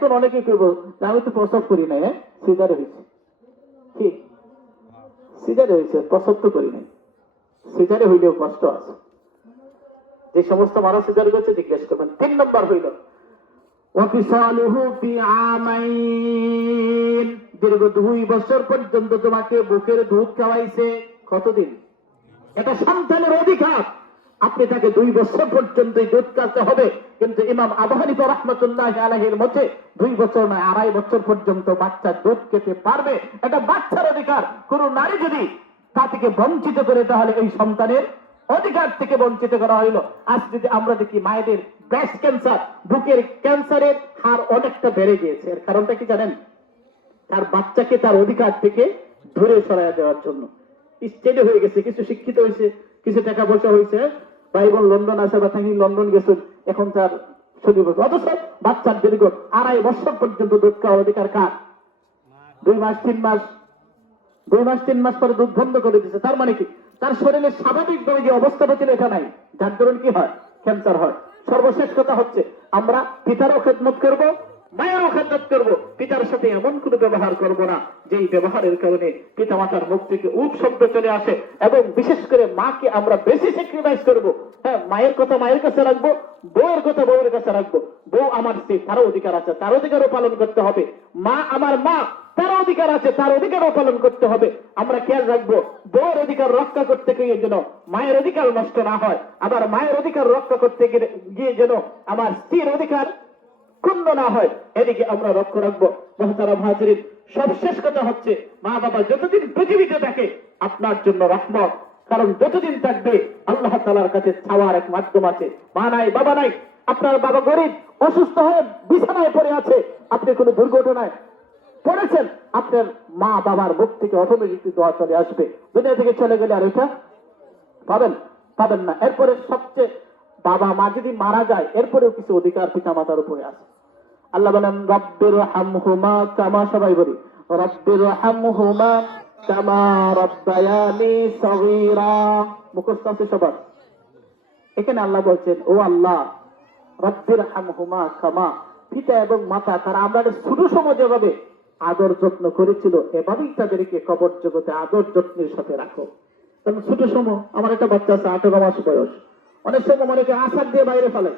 এখন অনেকে করবো আমি তো প্রসব করি নাই, হ্যাঁ সিজারে হয়েছে, কি সিজারে হয়েছে, প্রসব তো করি নাই। সিজারে হইলেও কষ্ট আছে, যে সমস্ত মানুষ সিজার করছে জিজ্ঞেস করবেন। 3 নম্বর হইল দীর্ঘ 2 বছর পর্যন্ত তোমাকে বুকের দুধ খাওয়াইছে। কতদিন? এটা সন্তানের অধিকার, আপনি তাকে 2 বছর পর্যন্ত দুধ খাওয়াতে হবে। কিন্তু ইমাম আবু হানিফা রাহমাতুল্লাহি আলাইহির মতে 2 বছর নয়, 2.5 বছর পর্যন্ত বাচ্চা দুধ খেতে পারবে, এটা বাচ্চার অধিকার। কোন নারী যদি তা থেকে বঞ্চিত করে তাহলে এই সন্তানের অধিকার থেকে বঞ্চিত করা হইল। আজ যদি আমরা দেখি মায়েদের ব্রেস্ট ক্যান্সার, বুকের ক্যান্সারের হার অনেকটা বেড়ে গিয়েছে। এর কারণটা কি জানেন? তার বাচ্চাকে তার অধিকার থেকে দূরে সরাইয়া দেওয়ার জন্য স্টেডে হয়ে গেছে, কিছু শিক্ষিত হয়েছে, কিছু টাকা পয়সা হয়েছে, ভাই বোন লন্ডন আছে বা তিনি লন্ডন গেছেন, এখন তার 70 বছর, অথচ বাচ্চার দীর্ঘ 2.5 বছর পর্যন্ত দুধ খাওয়ার অধিকার কার? 2 মাস 3 মাস পরে দুধ বন্ধ করে দিচ্ছে। তার মানে কি? তার শরীরে স্বাভাবিকভাবে যে অবস্থাটা ছিল এটা নাই, যার ধরুন কি হয়, ক্যান্সার হয়। সর্বশেষ কথা হচ্ছে আমরা পিতারও খেদমত করব, মায়েরও খেদমত করব, পিতার সাথে এমন কোন ব্যবহার করব না যেই ব্যবহারের কারণে পিতা মাতার মুখ থেকে উপ শব্দ চলে আসে। এবং বিশেষ করে মাকে আমরা বেশি স্যাক্রিফাইস করব। হ্যাঁ, মায়ের কথা মায়ের কাছে রাখবো, বউয়ের কথা বউয়ের কাছে রাখবো। বউ আমার স্ত্রী, তারও অধিকার আছে, তার অধিকারও পালন করতে হবে। মা আমার মা, তার অধিকার আছে, তার অধিকারও পালন করতে হবে। আমরা খেয়াল রাখবো বউয়ের অধিকার রক্ষা করতে গিয়ে যেন মায়ের অধিকার নষ্ট না হয়, আবার মায়ের অধিকার রক্ষা করতে গিয়ে যেন আমার স্ত্রীর অধিকার ক্ষুণ্ণ না হয়, এদিকে আমরা লক্ষ্য রাখবো। মুহতারাম হাজিরিন, সবশেষ কথা হচ্ছে মা বাবা যতদিন পৃথিবীতে থাকে আপনার জন্য রহমত। কারণ যতদিন থাকবে আল্লাহ তাআলার কাছে চাওয়ার এক মাধ্যম আছে। মা নাই, বাবা নাই, আপনার বাবা গরিব, অসুস্থ হয়ে বিছানায় পড়ে আছে, আপনি কোনো দুর্ঘটনায় পড়েছেন, আপনার মা বাবার মুখ থেকে অটোমেটিক দোয়া চলে আসবে। দুনিয়া থেকে চলে গেলে আর এটা পাবেন না। এরপরে সবচেয়ে বাবা মা যদি মারা যায় এরপরেও কিছু অধিকার পিতা মাতার উপরে আছে। আল্লাহ বলেন রব্বির হামহুমা কামা, সবাই বলি রব্বির হামহুমা কামা রাব্বায়ানি সগীরা, মুখস্থ আছে সবার। এখানে আল্লাহ বলছেন, ও আল্লাহ রব্বির হামহুমা কামা, পিতা এবং মাতা তারা আমরা ছোট সময় যেভাবে আদর যত্ন করেছিল এভাবেই তাদেরকে কবর জগতে আদর যত্নের সাথে রাখো। কারণ ছোট সময়, আমার একটা বাচ্চা আছে 18 মাস বয়স, অনেক সময় মনেকে আশার দিয়ে বাইরে ফেলে,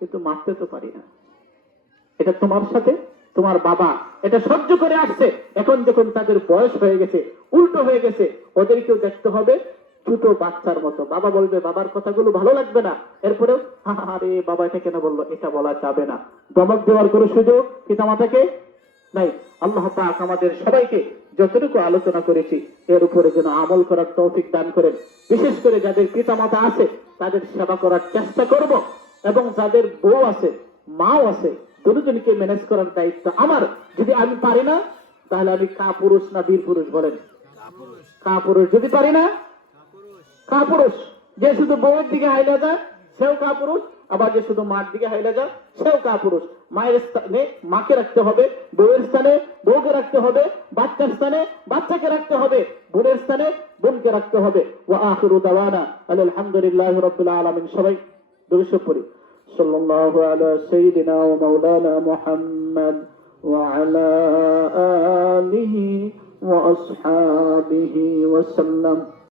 কিন্তু মারতে তো পারি না। এটা তোমার সাথে তোমার বাবা এটা সহ্য করে আসছে। এখন যখন তাদের বয়স হয়ে গেছে, উল্টো হয়ে গেছে, ওদেরকেও দেখতে হবে ছোট বাচ্চার মতো। বাবা বলবে, বাবার কথাগুলো ভালো লাগবে না, এরপরেও আরে বাবা এটা কেন বললো, এটা বলা যাবে না। ধমক দেওয়ার কোনো সুযোগ পিতামাতাকে নাই। আল্লাহ পাক আমাদের সবাইকে যতটুকু আলোচনা করেছি এর উপরে যেন আমল করার তৌফিক দান করেন। বিশেষ করে যাদের পিতামাতা আছে তাদের সেবা করার চেষ্টা করব, এবং যাদের বউ আছে মাও আছে দুজনকে ম্যানেজ করার দায়িত্ব আমার। যদি আমি পারি না তাহলে আমি কা পুরুষ না বীর পুরুষ বলেন? কা পুরুষ। যদি পারি না কা পুরুষ। যে শুধু বউয়ের দিকে হাইলা যায় সেও কা পুরুষ, আবার যে শুধু মার দিকে হাইলা যায় সেও কা পুরুষ। মায়ের স্থানে মাকে রাখতে হবে, বউয়ের স্থানে বউকে রাখতে হবে, বাচ্চার স্থানে বাচ্চাকে রাখতে হবে, বোনের স্থানে বোনকে রাখতে হবে। ওয়া আখিরু দাওয়ানা আলহামদুলিল্লাহি রাব্বিল আলামিন। সবাই দুরূদ পড়ি। সাল্লাল্লাহু আলা সাইয়্যিদিনা ওয়া মাওলানা মুহাম্মদ ওয়া আলা আলিহি ওয়া আসহাবিহি ওয়া সাল্লাম।